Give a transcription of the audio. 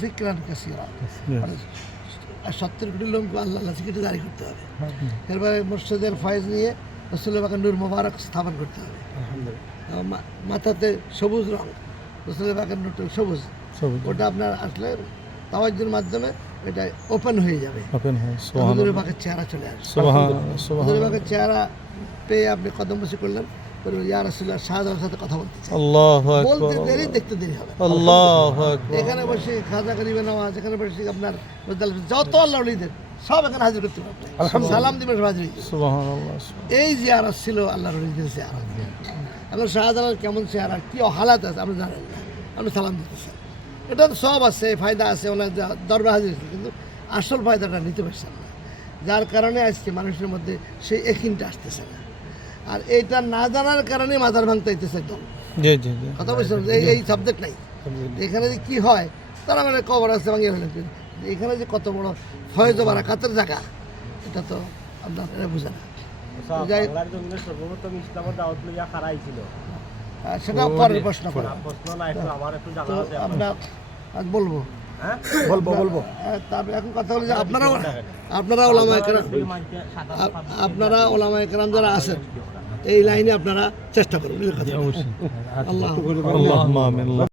জিকরান কাসীরা, মানে 70 কোটি লোককে আল্লাহ জিকিরটা জারি করতে হবে। এরপরে মসজিদের ফয়েজ নিয়ে রাসূলের পাকের নূর মোবারক স্থাপন করতে হবে। মাথাতে সবুজ রং, রাসূলের পাকের নূরটা সবুজ, ওটা আপনার আসলে তাওয়াজ্জুর মাধ্যমে এটা ওপেন হয়ে যাবে, হুজুরের পাকের চেহারা চলে আসবে। হুজুরের পাকের চেহারা পেয়ে আপনি কদম বসে করলেন, ইয়া রাসূলুল্লাহ শাহজালালের সাথে কথা বলতে চাই, বলতে দেরি দেখতে দেরি হবে। এখানে বসে খাজা গরিবে নওয়াজ, এখানে বসে আপনার যত আল্লাহ ওলিদের সব এখানে হাজির করতে পারবে, সালাম দিবেন হাজির। এই জিয়ারত ছিল আল্লাহর ওলিদের জিয়ারত। এখন শাহজালাল কেমন চেহারা, কি হালাত আছে আপনি জানেন না, আপনি সালাম দিতেছেন, এটা তো সব আছে, ফায়দা আছে, ওনার দরবার হাজির, কিন্তু আসল ফায়দাটা নিতে পারছেন না, যার কারণে আজকে মানুষের মধ্যে সেই একিনটা আসতেছে না। আর এইটা না জানার কারণে মাথার ভাঙতে হইতেছে একদম। কথা বলছেন, এই সাবজেক্ট নাই। এখানে যে কি হয় তারা মানে কবর আছে ভাঙিয়ে ফেলেন, এখানে যে কত বড় ফয়েজ বারাকাতের জায়গা, এটা তো আপনার এটা বুঝে না। সেটা পরের প্রশ্ন করে আপনার আজ বলবো, তারপরে এখন কথা হলো যে আপনারা ওলামায়ে কেরাম যারা আছেন এই লাইনে আপনারা চেষ্টা করুন। আল্লাহ